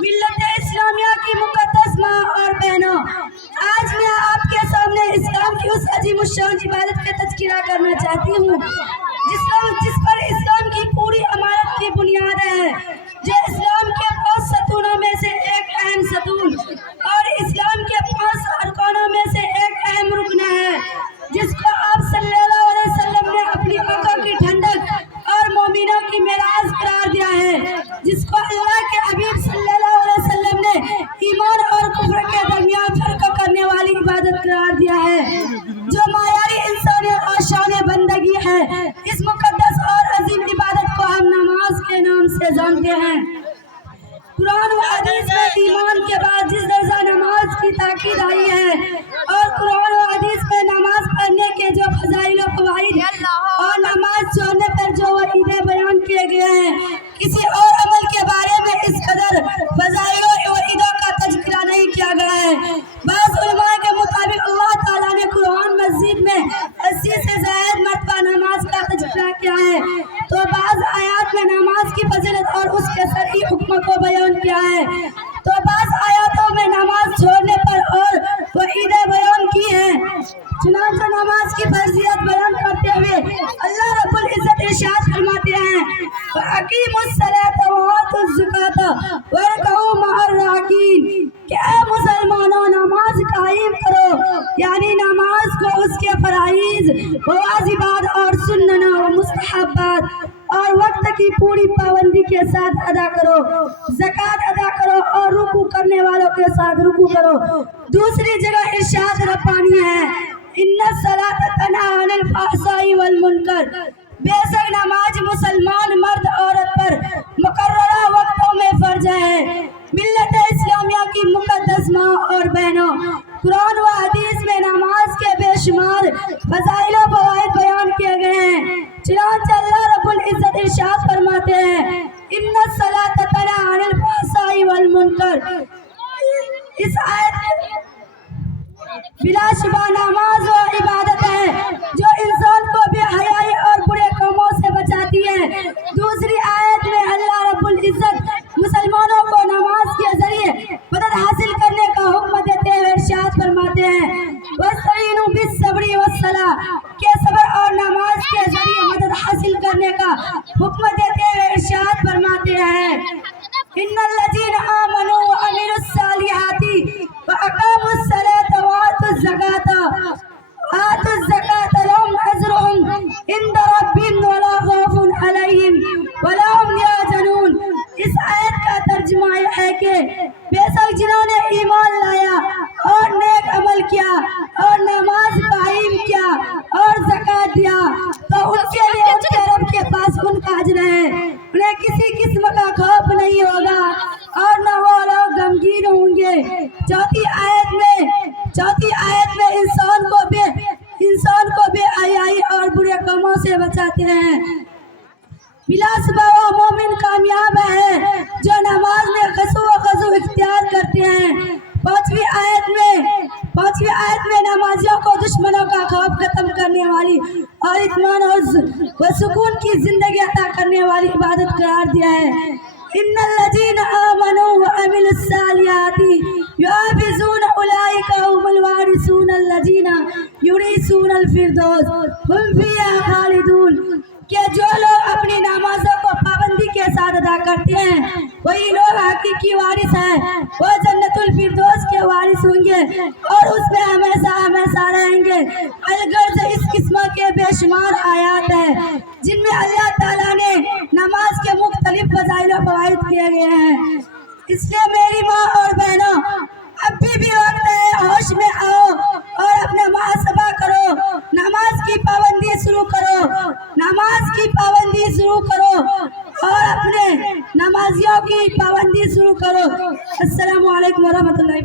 ملت اسلامیہ کی مقدس ماں اور بہنوں، آج میں آپ کے سامنے اسلام کی اس عظیم الشان عبادت کا تذکرہ کرنا چاہتی ہوں جس پر اسلام کی پوری عمارت کی بنیاد ہے، جو اسلام کے 5 ستونوں میں سے ایک اہم ستون اور اسلام کے 5 ارکانوں میں سے ایک اہم رکن ہے، جس کو آپ صلی اللہ علیہ وسلم نے اپنی آنکھوں کی ٹھنڈک اور مومنوں کی معراج قرار دیا ہے، جس کو اللہ کے حبیب صلی اللہ علیہ وسلم نے ایمان اور کفر کے درمیان فرق کرنے والی عبادت قرار دیا ہے، جو معیاری انسانی اور شان بندگی ہے۔ اس مقدس اور عظیم عبادت کو ہم نماز کے نام سے جانتے ہیں۔ قرآن و حدیث میں ایمان کے بعد جس درجہ نماز کی تاکید آئی ہے اور قرآن و حدیث میں نماز پڑھنے کے جو فضائل و فوائد اور نماز چھوڑنے پر جو وعیدیں بیان کیے گئے ہیں، کسی اور عمل کے بارے میں اس قدر فضائل و وعیدوں کا تذکرہ نہیں کیا گیا ہے۔ بعض علماء کے مطابق اللہ تعالیٰ نے قرآن مجید میں 80 سے زائد مرتبہ نماز کا تذکرہ کیا ہے، تو بعض آیات میں نماز کی فضیلت اور اس کے شرعی حکم کو بیان کیا ہے، تو بعض آیاتوں میں نماز چھوڑنے پر اور وعیدیں بیان کی ہیں۔ چنانچہ نماز کی فرضیت بیان کرتے ہوئے اللہ رب العزت ارشاد فرماتے ہیں، وَأَقِیمُوا الصَّلَاةَ وَآتُوا الزَّکَاةَ وَارْکَعُوا مَعَ الرَّاکِعِینَ کہ اے مسلمانوں نماز قائم کرو، یعنی نماز کو اس کے فرائض و واجبات اور سنن و مستحبات اور وقت کی پوری پابندی کے ساتھ ادا کرو، زکوٰۃ ادا کرو اور رکوع کرنے والوں کے ساتھ رکوع کرو۔ دوسری جگہ ارشاد ربانی ہے، ان الصلاۃ تنہی عن الفحشاء والمنکر بے شک نماز مسلمان مرد عورت پر مقررہ وقتوں میں فرض ہے۔ ملت اسلامیہ کی مقدس ماں اور بہنوں، قرآن و حدیث میں نماز کے بے شمار فضائل و فوائد بیان کیے گئے ہیں، چنانچہ اللہ رب العزت ارشاد فرماتے ہیں، ان الصلاۃ تنہی عن الفحشاء والمنکر۔ اس آیت بلا شبہ نماز وہ عبادت ہے جو انسان کو بے حیائی اور برے کاموں سے بچاتی ہے۔ دوسری آیت میں اللہ رب العزت مسلمانوں کو نماز کے ذریعے مدد حاصل کرنے کا حکم دیتے ہوئے ارشاد فرماتے ہیں، وَاسْتَعِینُوا بِالصَّبْرِ وَالصَّلَاةِ کہ صبر اور نماز کے ذریعے مدد حاصل کرنے کا حکم دیتے ہوئے ارشاد فرماتے ہیں، ان الذین آمنوا وعملوا الصالحات واقاموا الصلاة وآتوا الزکاة لهم اجرهم عند ربهم ولا خوف علیہم ولا هم یحزنون۔ اس آیت کا ترجمہ یہ ہے کہ بے شک جنہوں نے ایمان لایا اور نیک عمل کیا اور نماز قائم کیا اور زکوٰۃ دیا تو ان کے لیے ان کے رب کے پاس ان کا اجر ہے، انہیں کسی قسم کا خوف نہیں ہوگا اور نہ وہ لوگ غمگین ہوں گے۔ چوتھی آیت میں انسان کو بے حیائی اور برے کاموں سے بچاتے ہیں۔ بلا شبہ وہ مومن کامیاب ہے جو نماز میں خشوع و خضوع اختیار کرتے ہیں۔ پانچویں آیت میں نمازیوں کو دشمنوں کا خوف ختم کرنے والی اور اطمینان و سکون کی زندگی عطا کرنے والی عبادت قرار دیا ہے۔ ان الذین آمنوا وعملوا الصالحات یحفظون اولئک هم الوارثون الذین یرثون الفردوس هم فیہا خالدون کہ جو لوگ اپنی نمازوں کو پابندی کے ساتھ ادا کرتے ہیں وہی لوگ حقیقی وارث ہیں، وہ جنت الفردوس کے وارث ہوں گے اور اس میں ہمیشہ ہمیشہ رہیں گے۔ الغرض اس قسم کے بے شمار آیات ہیں جن میں اللہ تعالیٰ نے نماز کے مختلف فضائل و فوائد کیے گئے ہیں۔ اس لیے میری ماں اور بہنوں، اب بھی وقت ہے، ہوش میں آؤ اور اپنا محاسبہ کرو، نماز کی پابندی شروع کرو اور اپنے نمازیوں کی پابندی شروع کرو۔ السلام علیکم ورحمۃ اللہ۔